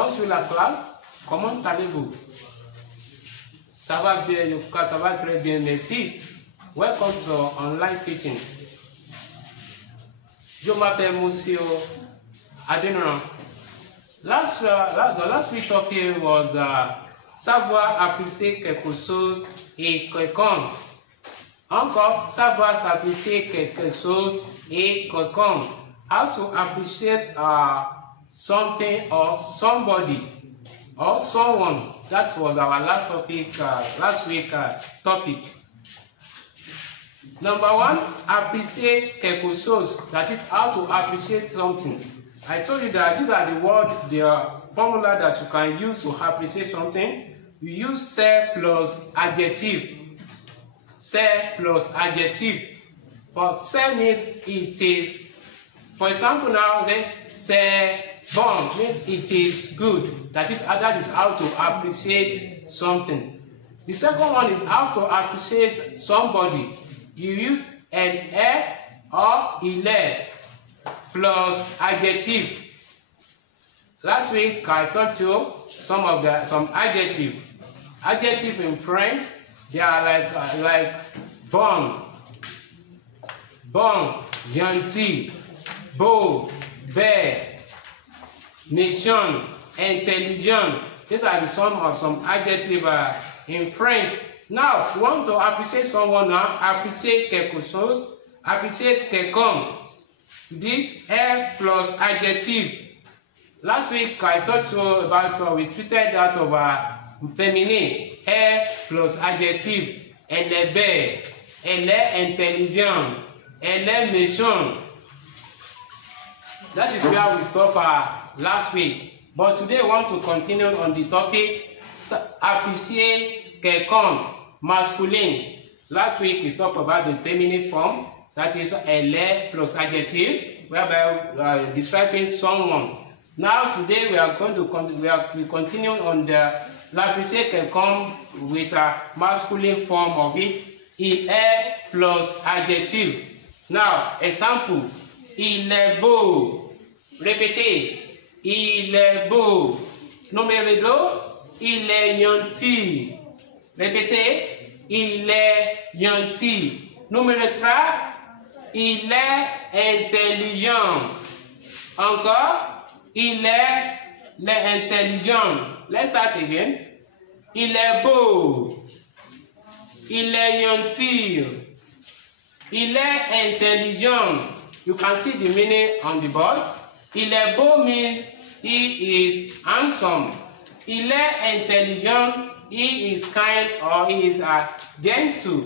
Bonjour la classe, comment allez-vous? Ça va bien, ça va très bien, merci. Welcome to online teaching. Je m'appelle Monsieur Adenoran. The last week topic was savoir apprécier quelque chose et quelqu'un. Encore, savoir apprécier quelque chose et quelqu'un. How to appreciate something or somebody or someone. That was our last topic, last week topic. Number one, appreciate quelque chose. That is how to appreciate something. I told you that these are the words, the formula that you can use to appreciate something. You use say plus adjective. Say plus adjective. But say means it is. For example, now say bon means it is good. That is how to appreciate something. The second one is how to appreciate somebody. You use an or il plus adjective. Last week I taught you some adjective. Adjective in French, they are like bon, gentil, beau, belle, méchant, intelligent. These are some adjectives in French. Now, if you want to appreciate someone now, appreciate quelque chose, appreciate quelqu'un. The plus adjective. Last week I taught you about, we treated that of féminin, plus adjective. Elle est belle, elle est intelligente, elle est méchante. That is where we stopped last week. But today we want to continue on the topic, appreciate quelqu'un, masculine. Last week we talked about the feminine form, that is elle est plus adjective, whereby describing someone. Now today we are going to continue on the appreciate quelqu'un with a masculine form of it. Il est plus adjective. Now, example, il est beau. Répétez, il est beau. Numéro 2, il est gentil. Répétez, il est gentil. Numéro 3, il est intelligent. Encore, il est intelligent. Let's start again. Il est beau. Il est gentil. Il est intelligent. You can see the meaning on the board. Il est beau means he is handsome. Il est intelligent, he is kind or he is gentle.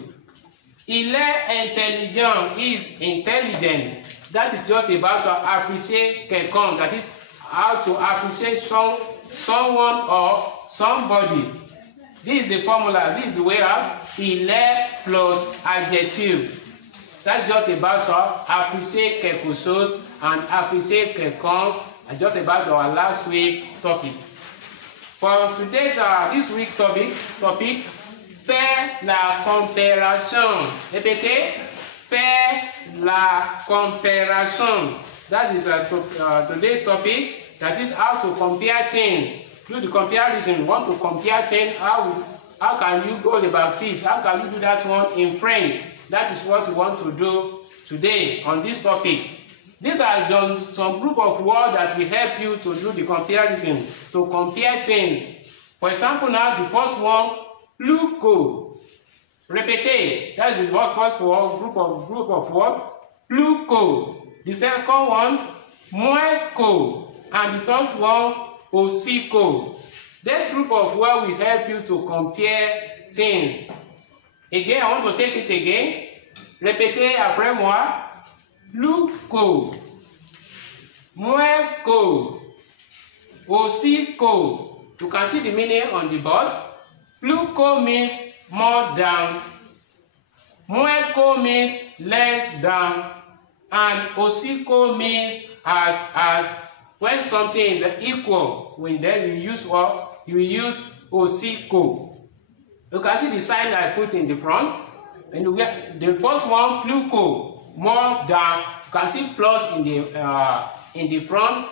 Il est intelligent, he is intelligent. That is just about to appreciate quelqu'un. That is how to appreciate someone or somebody. This is the formula. This is the way of il est plus adjective. That's just about appreciate quelque chose and appreciate quelqu'un. And just about our last week topic. For today's this week topic, faire la comparaison. Répétez, faire la comparaison. That is today's topic. That is how to compare things. Do the comparison. Want to compare things? How can you go about it? How can you do that one in French? That is what we want to do today on this topic. These are some group of words that will help you to do the comparison, to compare things. For example, now the first one, plus que. Répétez. That's the first word, group of words. Plus que. The second one, moins que. And the third one, aussi que. That group of words will help you to compare things. Again, I want to take it again. Répétez après moi. Plus que. Moins que. Aussi que. You can see the meaning on the board. Plus que means more than. Moins que means less than. And aussi que means as. When something is equal, then you use what? You use aussi que. You can see the sign I put in the front. And you get the first one, plus que, more than. You can see plus in the front,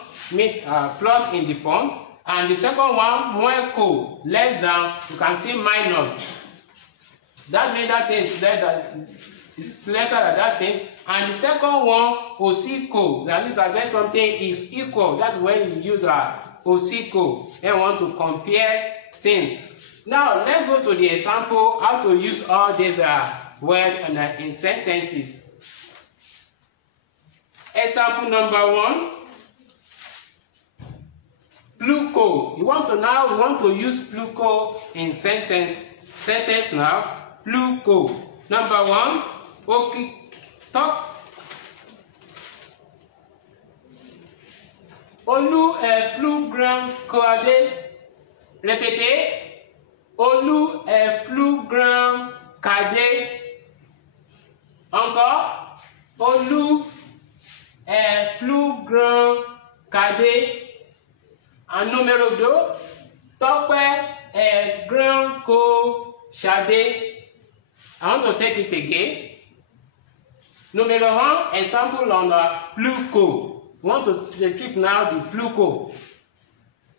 plus in the front. And the second one, moins que, less than, you can see minus. That means that thing is lesser than that thing. And the second one, aussi que, that means that when something is equal, that's when you use aussi que. Then want to compare things. Now, let's go to the example, how to use all these words in sentences. Example number 1. Plus que. We want to use plus que in sentence now. Plus que. Number 1. Okay. Talk. Olu est plus grand qu'Adé. Répétez. Olu est plus grand qu'Adé. Encore. Olu est plus grand qu'Adé. En numéro 2, Tope est grand que Shade. I want to take it again. Numéro 1, example on plus que. We want to repeat now the plus que.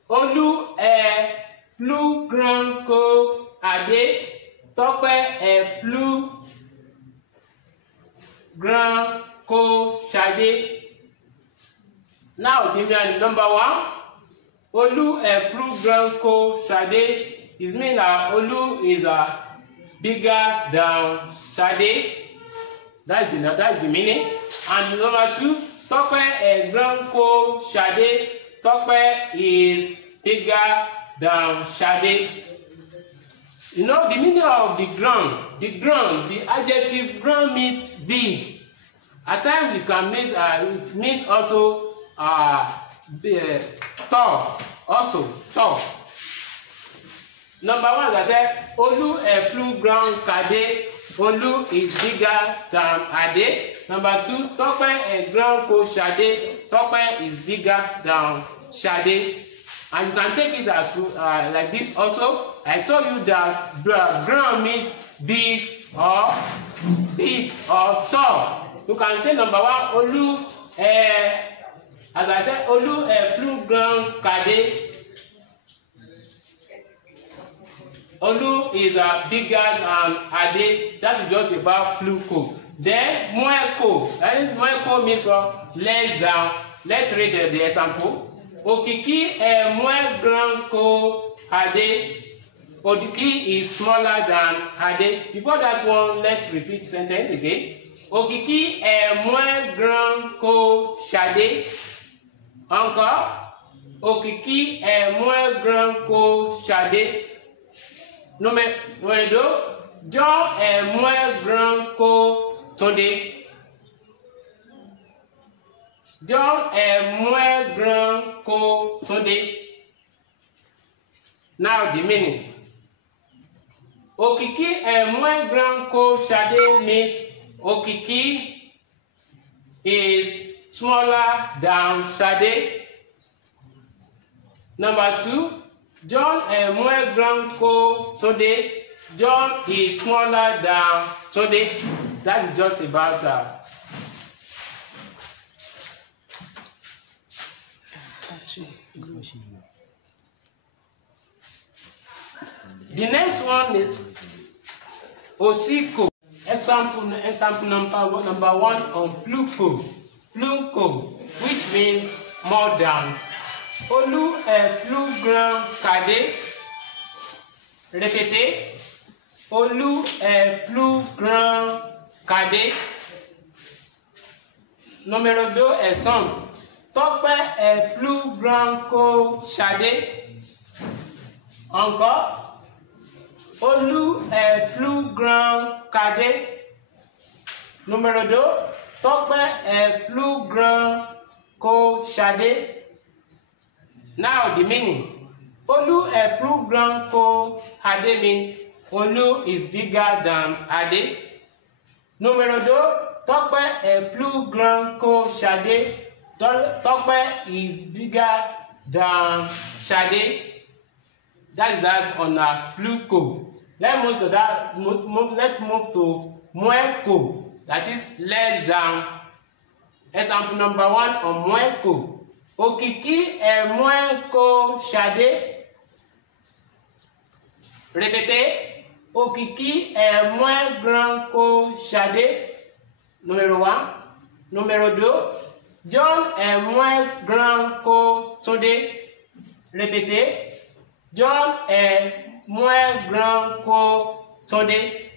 Olu est plus grand que Ade. Tope est plus grand que Shade. Now, give me number 1. Olu est plus grand que Shade. It means that Olu is bigger than Shade. That's the meaning. And number 2, Tope est grand que Shade. Tope is bigger than Shade. You know the meaning of the grand. The adjective grand means big. At times you can miss it means also tall, also tall. Number 1, I said, Olu est plus grand qu'Ade. Olu is bigger than Ade. Number 2, Tope est grand que Shade. Tope is bigger than Shade. And you can take it as like this also. I told you that grand means big or tall. You can say number 1, Olu as I said, Olu est plus grand qu'Ade. Olu is bigger than Ade. That is just about plus que. Then moins que. Moins que means less than. Let's read the example. Okiki est moins grand que Ade. Okiki is smaller than Ade. Before that one, let's repeat the sentence again. Okiki est moins grand que Shade. Encore. Okiki est moins grand que Shade. Numéro 2. John est moins grand que Tunde. John est moins grand que Tunde. Now the meaning. Okiki est moins grand que Shade means Okiki is smaller than Shade. Number 2, John est moins grand que Tunde. John is smaller than Tunde. That is just about the next one is aussi que. Example number 1 on plus que, which means more than. Olu est plus grand qu'Ade. Répétez. Olu est plus grand qu'Ade. Numéro 2 exemple. Tope est plus grand que Shade. Encore. Olu est plus grand qu'Ade. Numéro 2. Tope est plus grand que Shade. Now the meaning. Olu est plus grand que Ade means Olu is bigger than Ade. Numéro 2. Tope est plus grand que Shade. Tope is bigger than Shade. That's that on plus que. Let's move to moins que. That is less than. Example number 1 on moins que. Òkìkí est moins que Shadé. Répétez. Òkìkí est moins grand que Shadé. Numéro 1. Numéro 2. John est moins grand que Tondé. Répétez. John est moins grand que Tondé.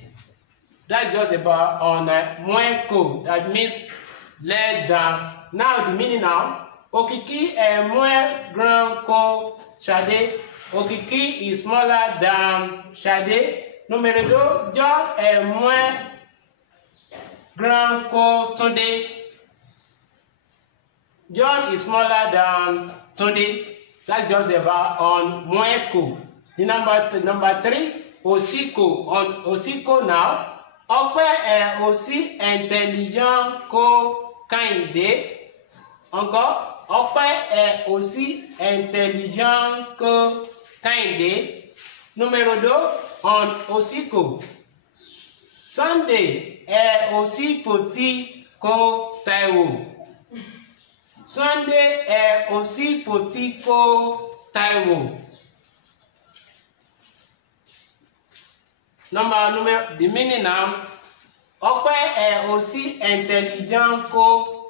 That's just about on moins que. That means less than. Now the meaning now. Òkìkí est moins grand que Shadé. Òkìkí is smaller than Shadé. Numéro 2. John est moins grand que Tondé. John is smaller than Tondé. That's just about on moins que. The number 3. Aussi que. On aussi que now. Ọpẹ́ est aussi intelligent que Kehinde. Encore. Ọpẹ́ est aussi intelligent que Kehinde. Numéro 2. On aussi que. Sunday est aussi petit que Taiwo. Sunday est aussi petit que Taiwo. The meaning now. Ọpẹ́ est aussi intelligent que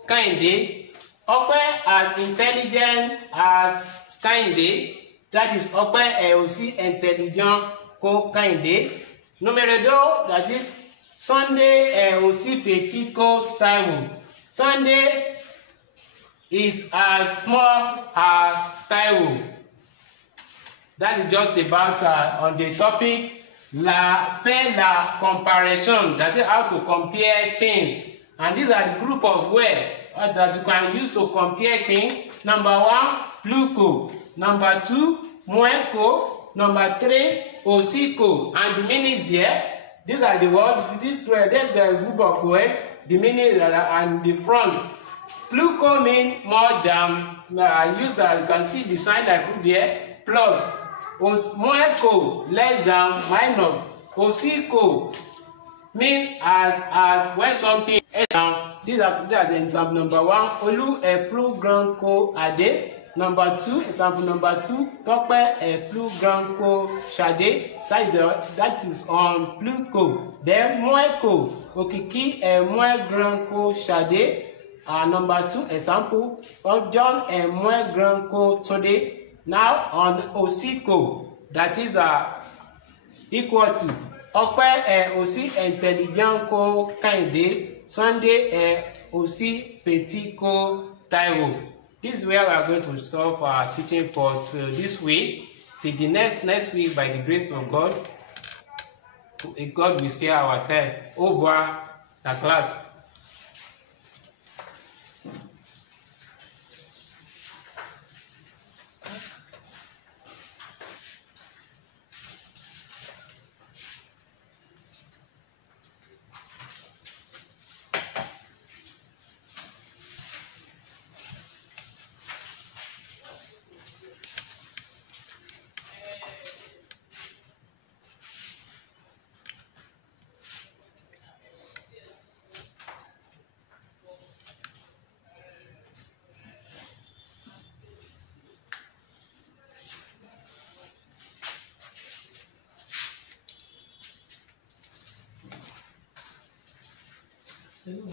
Kehinde. Ọpẹ́ as intelligent as Kehinde. That is, Ọpẹ́ est aussi intelligent que Kehinde. Numéro 2, that is, Sunday est aussi petit que Taiwo. Sunday is as small as Taiwo. That is just about on the topic. Faire la comparaison, that is how to compare things. And these are the group of words that you can use to compare things. Number 1, plus que. Number 2, moins que. Number 3, aussi que. And the meaning there, these are the words, that's the group of words, the meaning and the front. Plus que means more than, you can see the sign I put there, plus. Moins que, less than, minus. Aussi que means as when something is down. These are the example number 1. Olu est plus grand que Adé. Number 2, example number 2. Tọ́pẹ́ est plus grand que Shadé. That is on plus que. Then moins que. Òkìkí est moins grand que Shadé. Number 2, example. John est moins grand que Tondé. Now on aussi que, that is equal to. Ọpẹ́ est aussi intelligent que Kehinde. Sunday est aussi petit que Taiwo. This is where we are going to stop our teaching for this week. Till the next week, by the grace of God, God will spare our time over the class. Hello.